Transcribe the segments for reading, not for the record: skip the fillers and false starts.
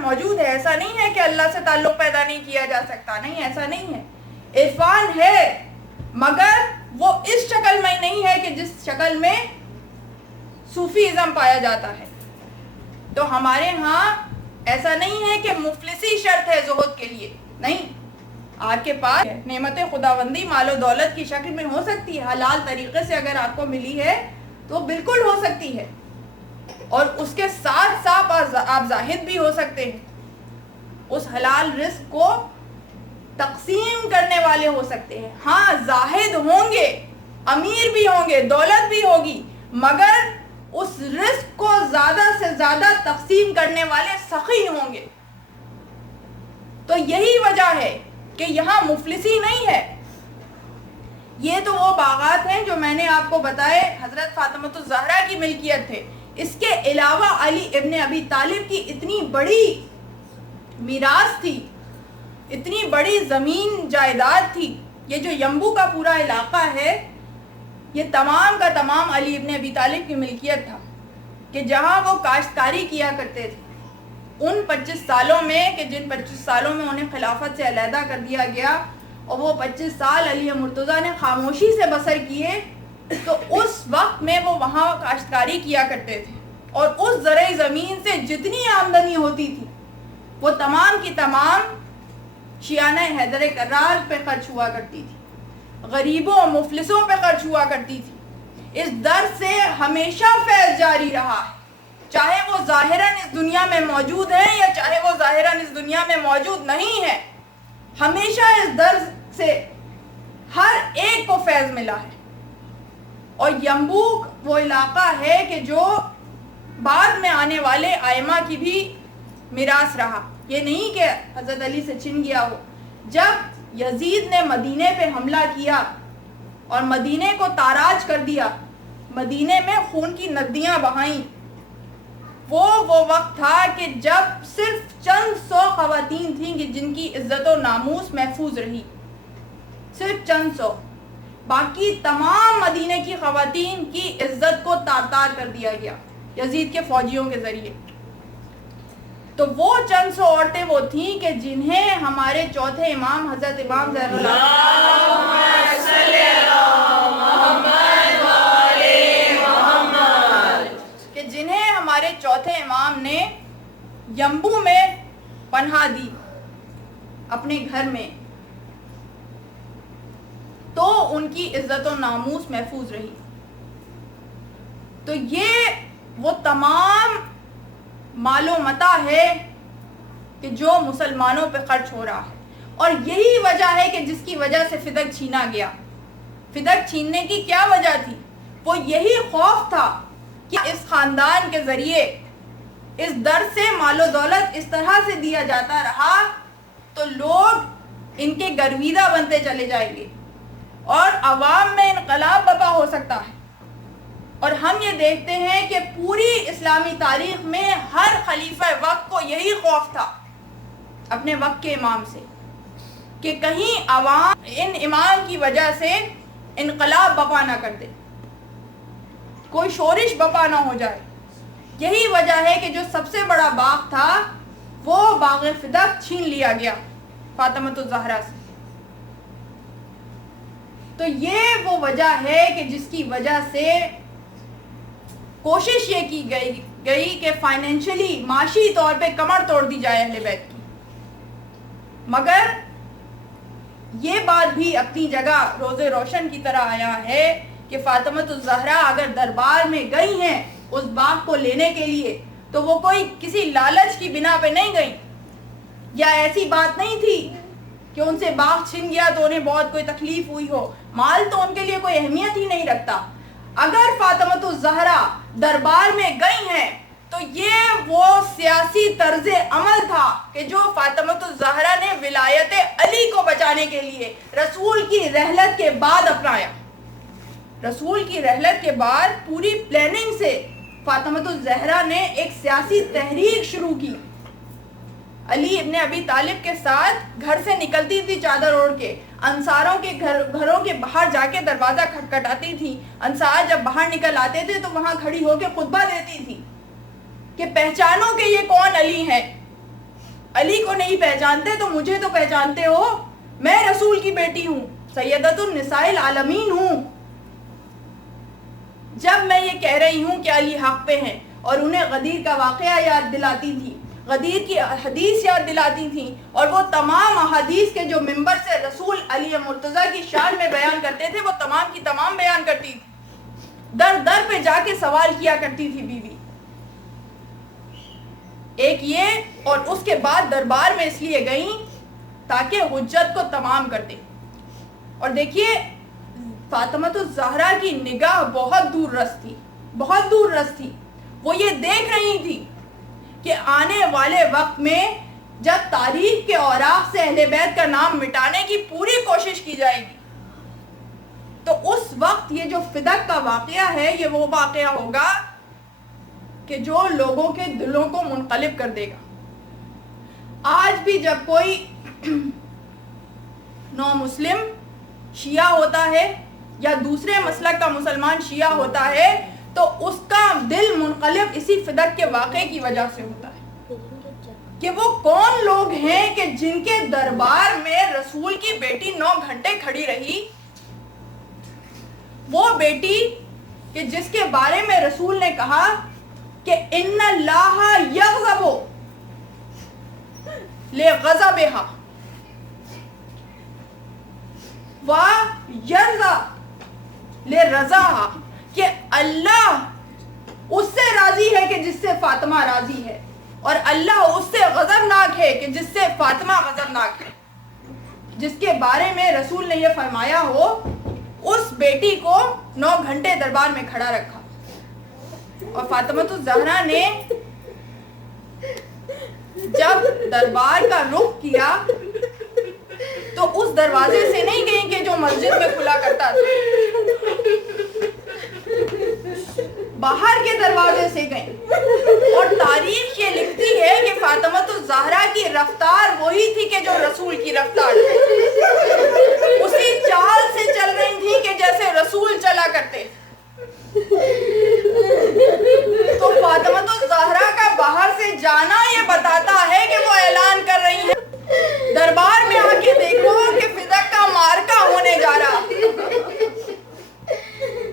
موجود ہے، ایسا نہیں ہے کہ اللہ سے تعلق پیدا نہیں کیا جا سکتا، نہیں ایسا نہیں ہے، عرفان ہے، مگر وہ اس شکل میں نہیں ہے کہ جس شکل میں صوفیزم پایا جاتا ہے۔ تو ہمارے ہاں ایسا نہیں ہے کہ مفلسی شرط ہے زہد کے لیے، نہیں، آپ کے پاس نعمت خداوندی مال و دولت کی شکل میں ہو سکتی ہے، حلال طریقے سے اگر آپ کو ملی ہے تو بالکل ہو سکتی ہے، اور اس کے ساتھ ساتھ آپ زاہد بھی ہو سکتے ہیں، اس حلال رزق کو تقسیم کرنے والے ہو سکتے ہیں۔ ہاں زاہد ہوں گے، امیر بھی ہوں گے، دولت بھی ہوگی، مگر اس رزق کو زیادہ سے زیادہ تقسیم کرنے والے سخی ہوں گے۔ تو یہی وجہ ہے کہ یہاں مفلسی نہیں ہے۔ یہ تو وہ باغات ہیں جو میں نے آپ کو بتائے حضرت فاطمۃ الزہرا کی ملکیت تھے، اس کے علاوہ علی ابن ابی طالب کی اتنی بڑی میراث تھی، اتنی بڑی زمین جائیداد تھی۔ یہ جو ینبو کا پورا علاقہ ہے یہ تمام کا تمام علی ابن ابی طالب کی ملکیت تھا، کہ جہاں وہ کاشتکاری کیا کرتے تھے۔ ان 25 سالوں میں کہ جن 25 سالوں میں انہیں خلافت سے علیحدہ کر دیا گیا، اور وہ 25 سال علی مرتضیٰ نے خاموشی سے بسر کیے، تو اس وقت میں وہ وہاں کاشتکاری کیا کرتے تھے، اور اس زرعی زمین سے جتنی آمدنی ہوتی تھی وہ تمام کی تمام شیانہ حیدر کرار پہ خرچ ہوا کرتی تھی، غریبوں و مفلسوں پہ خرچ ہوا کرتی تھی۔ اس در سے ہمیشہ فیض جاری رہا ہے، چاہے وہ ظاہراً اس دنیا میں موجود ہے یا چاہے وہ ظاہراً اس دنیا میں موجود نہیں ہے، ہمیشہ اس در سے ہر ایک کو فیض ملا ہے۔ اور ینبوک وہ علاقہ ہے کہ جو بعد میں آنے والے ائمہ کی بھی میراث رہا، یہ نہیں کہ حضرت علی سے چھن گیا ہو۔ جب یزید نے مدینے پہ حملہ کیا اور مدینے کو تاراج کر دیا، مدینے میں خون کی ندیاں بہائیں، وہ وقت تھا کہ جب صرف چند سو خواتین تھیں کہ جن کی عزت و ناموس محفوظ رہی، صرف چند سو، باقی تمام مدینے کی خواتین کی عزت کو تار تار کر دیا گیا یزید کے فوجیوں کے ذریعے۔ تو وہ چند سو عورتیں وہ تھیں کہ جنہیں ہمارے چوتھے امام حضرت امام زہر کہ جنہیں ہمارے چوتھے امام نے ینبو میں پناہ دی اپنے گھر میں، تو ان کی عزت و ناموس محفوظ رہی۔ تو یہ وہ تمام مال و متاع ہے کہ جو مسلمانوں پہ خرچ ہو رہا ہے، اور یہی وجہ ہے کہ جس کی وجہ سے فدق چھینا گیا۔ فدق چھیننے کی کیا وجہ تھی؟ وہ یہی خوف تھا کہ اس خاندان کے ذریعے اس در سے مال و دولت اس طرح سے دیا جاتا رہا تو لوگ ان کے گرویدہ بنتے چلے جائیں گے اور عوام میں انقلاب برپا ہو سکتا ہے۔ اور ہم یہ دیکھتے ہیں کہ پوری اسلامی تاریخ میں ہر خلیفہ وقت کو یہی خوف تھا اپنے وقت کے امام سے، کہ کہیں عوام ان امام کی وجہ سے انقلاب برپا نہ کر دے، کوئی شورش برپا نہ ہو جائے۔ یہی وجہ ہے کہ جو سب سے بڑا باغ تھا وہ باغ فدق چھین لیا گیا فاطمۃ الزہرا سے۔ تو یہ وہ وجہ ہے کہ جس کی وجہ سے کوشش یہ کی گئی کہ فائنینشلی، معاشی طور پہ کمر توڑ دی جائے اہل بیت کی، مگر یہ بات بھی اپنی جگہ روز روشن کی طرح آیا ہے کہ فاطمۃ الزہرا اگر دربار میں گئی ہیں اس باغ کو لینے کے لیے تو وہ کوئی کسی لالچ کی بنا پہ نہیں گئی، یا ایسی بات نہیں تھی کہ ان سے باغ چھن گیا تو انہیں بہت کوئی تکلیف ہوئی ہو۔ مال تو ان کے لیے کوئی اہمیت ہی نہیں رکھتا۔ اگر فاطمۃ الزہرا دربار میں گئی ہیں تو یہ وہ سیاسی طرز عمل تھا کہ جو فاطمۃ الزہرا نے ولایت علی کو بچانے کے لیے رسول کی رحلت کے بعد اپنایا۔ رسول کی رحلت کے بعد پوری پلاننگ سے فاطمۃ الزہرا نے ایک سیاسی تحریک شروع کی۔ علی ابن ابی طالب کے ساتھ گھر سے نکلتی تھی چادر اوڑھ کے، انصاروں کے گھروں کے باہر جا کے دروازہ کھٹکھٹاتی تھی۔ انصار جب باہر نکل آتے تھے تو وہاں کھڑی ہو کے خطبہ دیتی تھی کہ پہچانو کہ یہ کون علی ہیں، علی کو نہیں پہچانتے تو مجھے تو پہچانتے ہو، میں رسول کی بیٹی ہوں، سیدۃ النساء العالمین ہوں۔ جب میں یہ کہہ رہی ہوں کہ علی حق پہ ہیں اور انہیں غدیر کا واقعہ یاد دلاتی تھی، غدیر کی حدیث یاد دلاتی تھیں، اور وہ تمام احادیث کے جو ممبر سے رسول علی مرتضیٰ کی شان میں بیان کرتے تھے وہ تمام کی تمام بیان کرتی تھی، در در پہ جا کے سوال کیا کرتی تھی بیوی۔ ایک یہ، اور اس کے بعد دربار میں اس لیے گئیں تاکہ حجت کو تمام کر دیں۔ اور دیکھیے فاطمۃ الزہرا کی نگاہ بہت دور رس تھی، بہت دور رس تھی۔ وہ یہ دیکھ رہی تھی کہ آنے والے وقت میں جب تاریخ کے اوراق سے اہل بیت کا نام مٹانے کی پوری کوشش کی جائے گی تو اس وقت یہ جو فدق کا واقعہ ہے یہ وہ واقعہ ہوگا کہ جو لوگوں کے دلوں کو منقلب کر دے گا۔ آج بھی جب کوئی نو مسلم شیعہ ہوتا ہے یا دوسرے مسلک کا مسلمان شیعہ ہوتا ہے تو اس کا دل منقلب اسی فدق کے واقعے کی وجہ سے ہوتا ہے کہ وہ کون لوگ ہیں کہ جن کے دربار میں رسول کی بیٹی 9 گھنٹے کھڑی رہی، وہ بیٹی کہ جس کے بارے میں رسول نے کہا کہ ان اللہ یغضب لغضبها ویرضى لرضاها، کہ اللہ اس سے راضی ہے کہ جس سے فاطمہ راضی ہے، اور اللہ اس سے غضبناک ہے کہ جس سے فاطمہ غضبناک ہے۔ جس کے بارے میں رسول نے یہ فرمایا ہو اس بیٹی کو 9 گھنٹے دربار میں کھڑا رکھا، اور فاطمۃ الزہرا نے جب دربار کا رخ کیا تو اس دروازے سے نہیں گئی کہ جو مسجد میں کھلا کرتا تھا، باہر کے دروازے سے گئیں۔ اور تاریخ یہ لکھتی ہے کہ فاطمۃ الزہرا کی رفتار وہی تھی کہ جو رسول کی رفتار تھی، اسی چال سے چل رہی تھی کہ جیسے رسول چلا کرتے۔ تو فاطمۃ الزہرا کا باہر سے جانا یہ بتاتا ہے کہ وہ اعلان کر رہی ہیں دربار میں آ کے دیکھو کہ فدق کا مارکا ہونے جا رہا،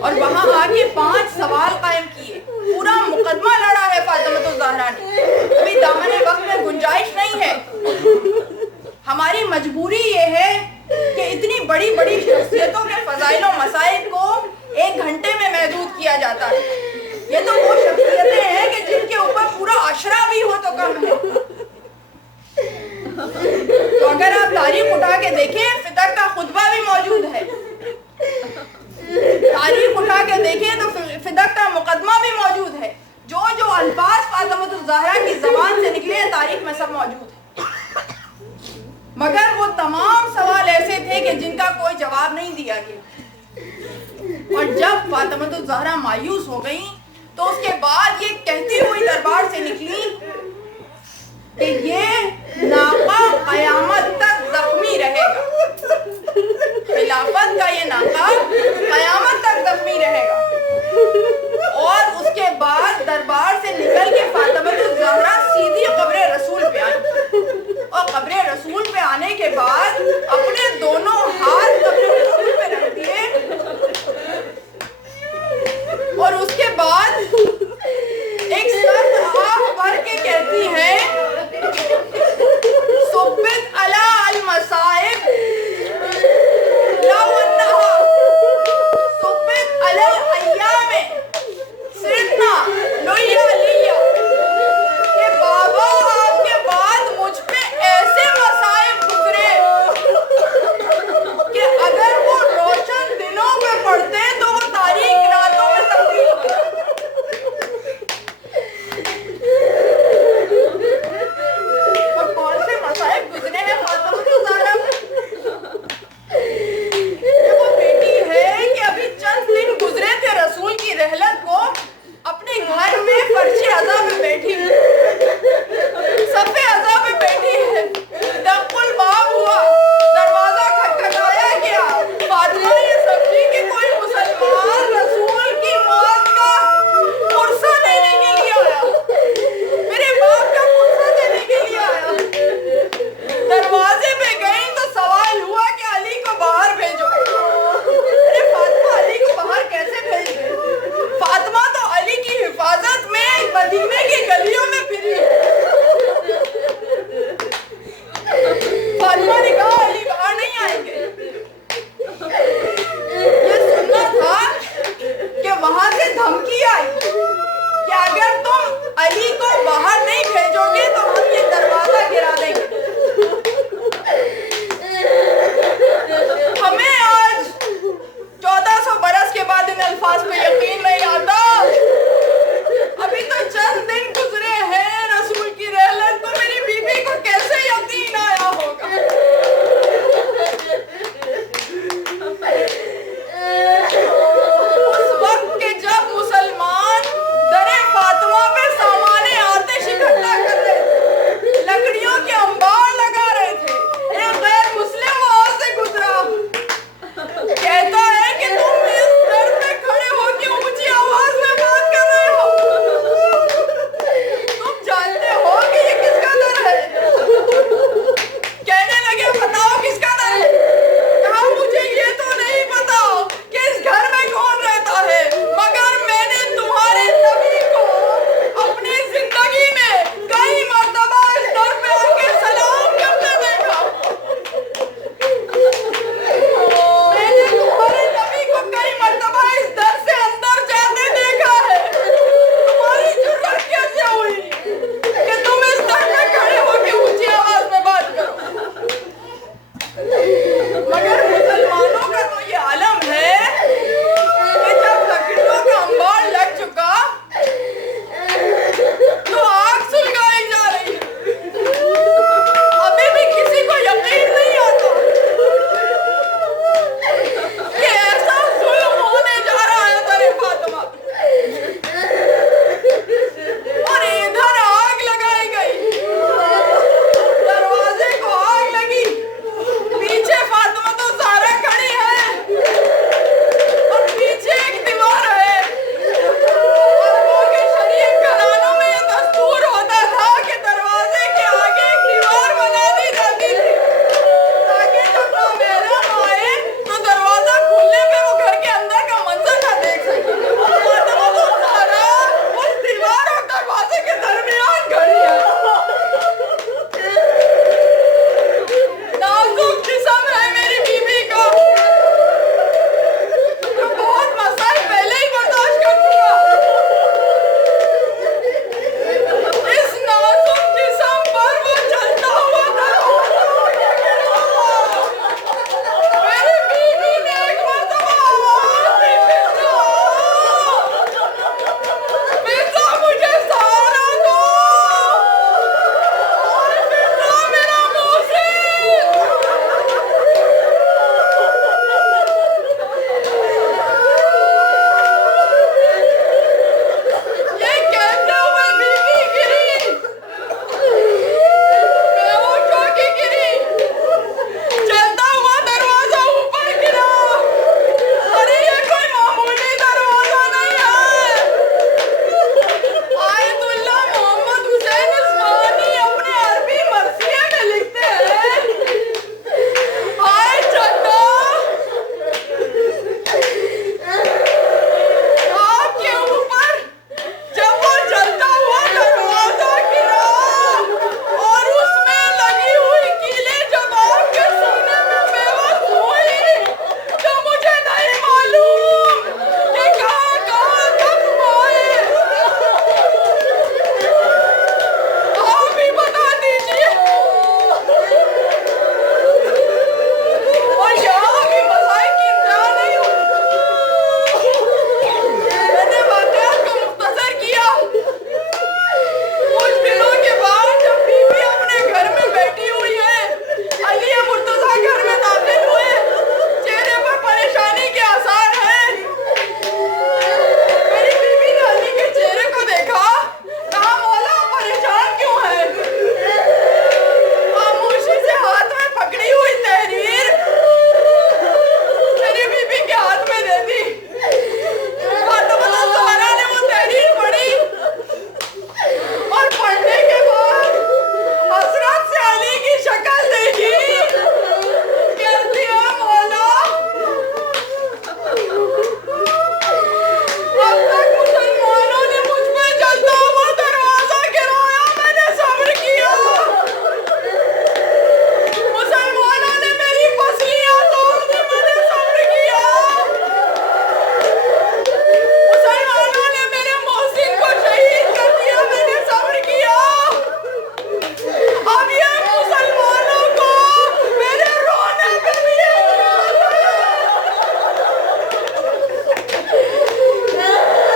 اور وہاں آ کے 5 سوال قائم کیے، پورا مقدمہ لڑا ہے فاطمۃ الزہرا نے۔ ابھی دامن وقت میں گنجائش نہیں ہے، ہماری مجبوری یہ ہے کہ اتنی بڑی بڑی شخصیتوں کے فضائل و مسائل کو 1 گھنٹے میں محدود کیا جاتا ہے۔ یہ تو وہ شخصیتیں ہیں کہ جن کے اوپر پورا عشرہ بھی ہو تو کم ہے۔ تو اگر آپ تاریخ اٹھا کے دیکھیں فدق کا خطبہ بھی موجود ہے، تاریخ اٹھا کے دیکھیں تو فدق کا مقدمہ بھی موجود ہے، جو الفاظ فاطمۃ الزہرا کی زبان سے نکلے ہیں تاریخ میں سب موجود ہے، مگر وہ تمام سوال ایسے تھے کہ جن کا کوئی جواب نہیں دیا گیا۔ اور جب فاطمۃ الزہرا مایوس ہو گئی تو اس کے بعد یہ کہتی ہوئی دربار سے نکلی کہ یہ ناقہ قیامت تک زخمی رہے گا، خلافت کا یہ ناقہ قیامت تک زخمی رہے گا۔ اور اس کے بعد دربار سے نکل کے فاطمۃ الزہرا سیدھی قبر رسول پہ آئی، اور قبر رسول پہ آنے کے بعد اپنے دونوں ہاتھ قبر رسول پہ رکھ دیے، اور اس کے بعد